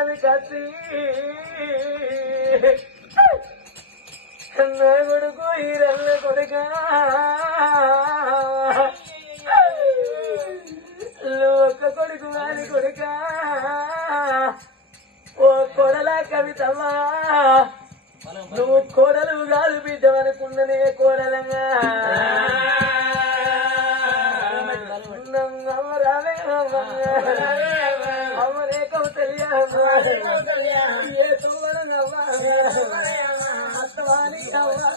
అది కత్తి నా కొడుకు ఈ రల్ల కొడుక. ఒక్క కొడుకు వాని కొడుక. ఓ కొడలా కవితమ్మా నువ్వు కోడలు కాదు బిడ్డ అనుకున్ననే కోడలంగా. కౌతల్య ఏ తోడనవ్వా అత్తవాని అవ్వా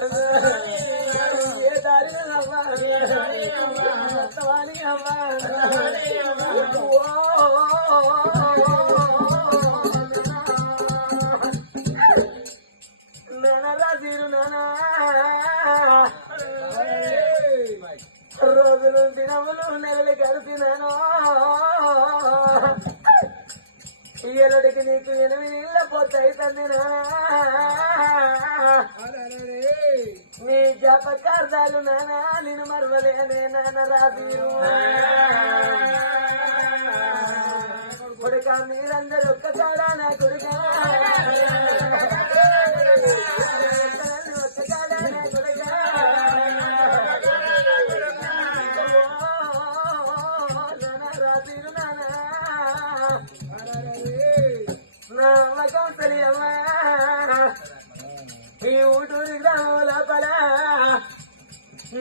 పోతాయి తండ్రి నీ జపకార్థాలు నానా నేను మరవలేనే నాన్న రాజీరు కొడుక మీరందరూ ఒక్కసారా నా కొడుకా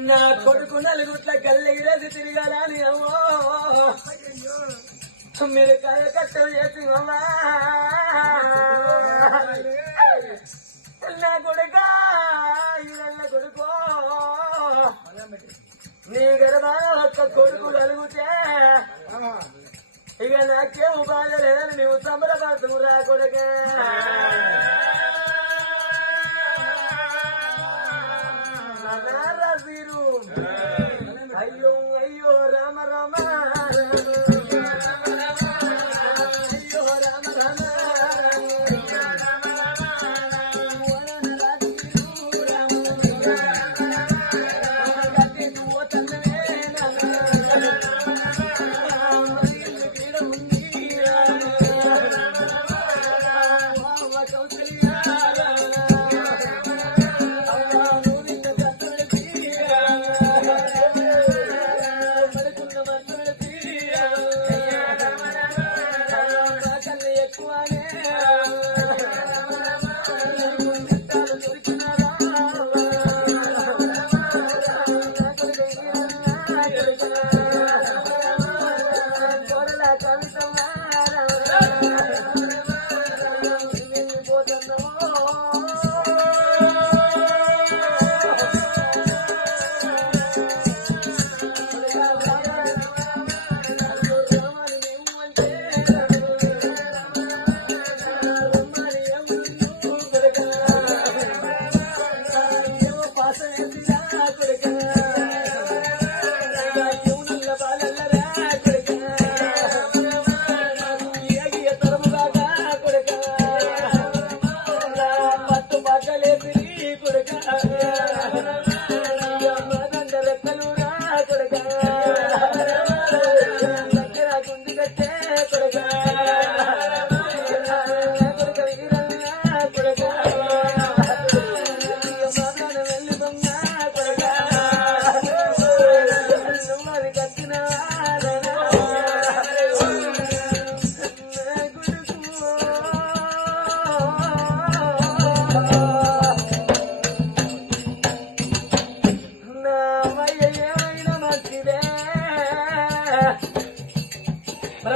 నా కొడుకు నలుగుట్ల గల్లెగిరేసి తిరగాలని అమ్మో. మీరు కాయ కష్టం చేసి నా కొడుకా ఈరన్న కొడుకో. నీ గర్భాన ఒక్క కొడుకు నలుగుతే ఇక నాకేం బాధ లేదని నువ్వు సంబరపడుతురా కొడుక.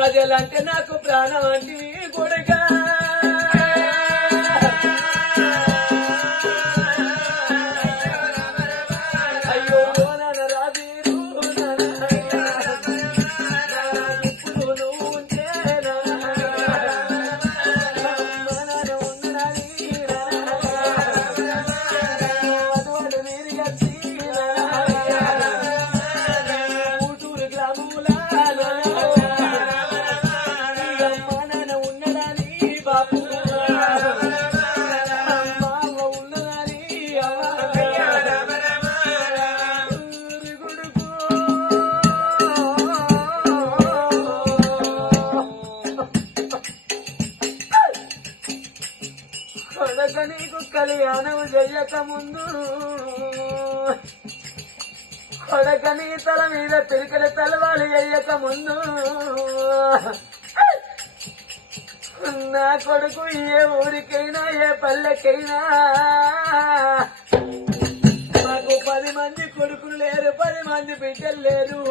ప్రజలంటే నాకు ప్రాణం అంటే యానం చెయ్యక ముందు కొడకని తల మీద పిరికల తలవాలు వేయక ముందు నా కొడుకు ఏ ఊరికైనా ఏ పల్లెకైనా మాకు పది మంది కొడుకులు లేరు పది మంది బిడ్డలు లేరు.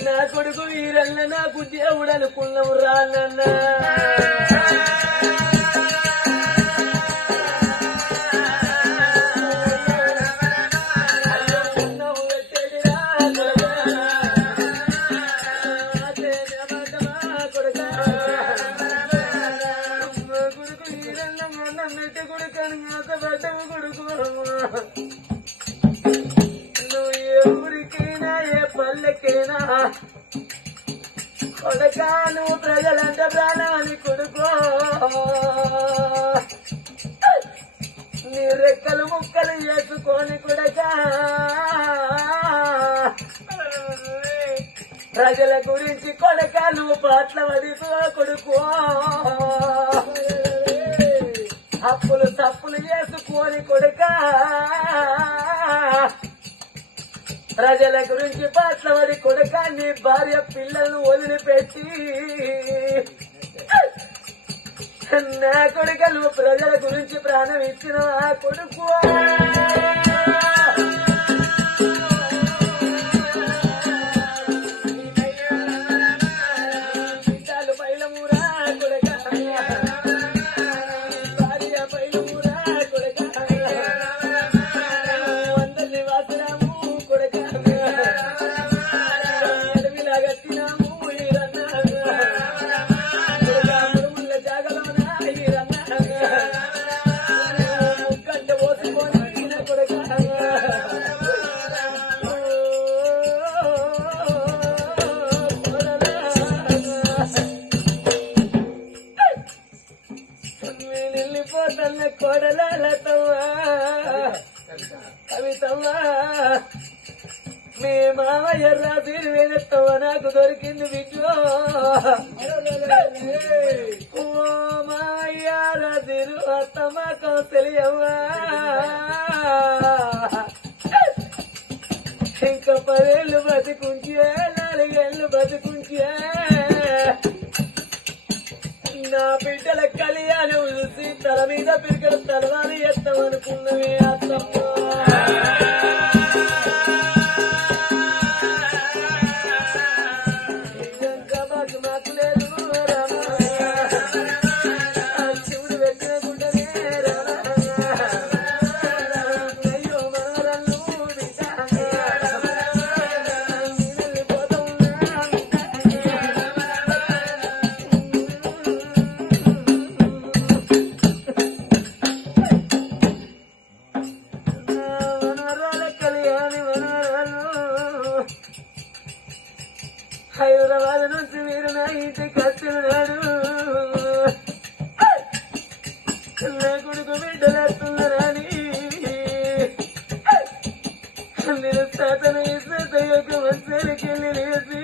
నా కొడుకు వీరన్న నాకు దేవుడు అనుకున్నావు రానన్నా మొన్న మెట్టి కొడుకని ఆశపడ్డవు కొడుకు నువ్వు ఏ ఊరికైనా ఏ పల్లెకైనా కొడక నువ్వు ప్రజలంటే ప్రాణాన్ని కొడుకో నీ రెక్కలు ముక్కలు చేసుకొని కొడక ప్రజల గురించి కొడక నువ్వు పాటలు పడిపో కొడుకో చేసుకొని కొడుక. ప్రజల గురించి పాటలవాడి కొడుక నీ భార్య పిల్లలను వదిలిపెట్టి. నా కొడుకలు ప్రజల గురించి ప్రాణం ఇచ్చిన కొడుకు. నాకు దొరికింది బిడ్డో. ఓ మామయ్య రాత్రి అత్తమ్మ తెలియవా? ఇంకా పదేళ్ళు బతుకుంచే నాలుగేళ్ళు బతుకుంచే నా బిడ్డల కళ్యాణం చూసి తల మీద పిరికల తలవారి ఎత్తామనుకున్నవే అత్తమ్మ. నా కొడుకు బిడ్డలేస్తున్నారని. నేను సాతను ఇస్తాత యొక్క వచ్చరికి నాకు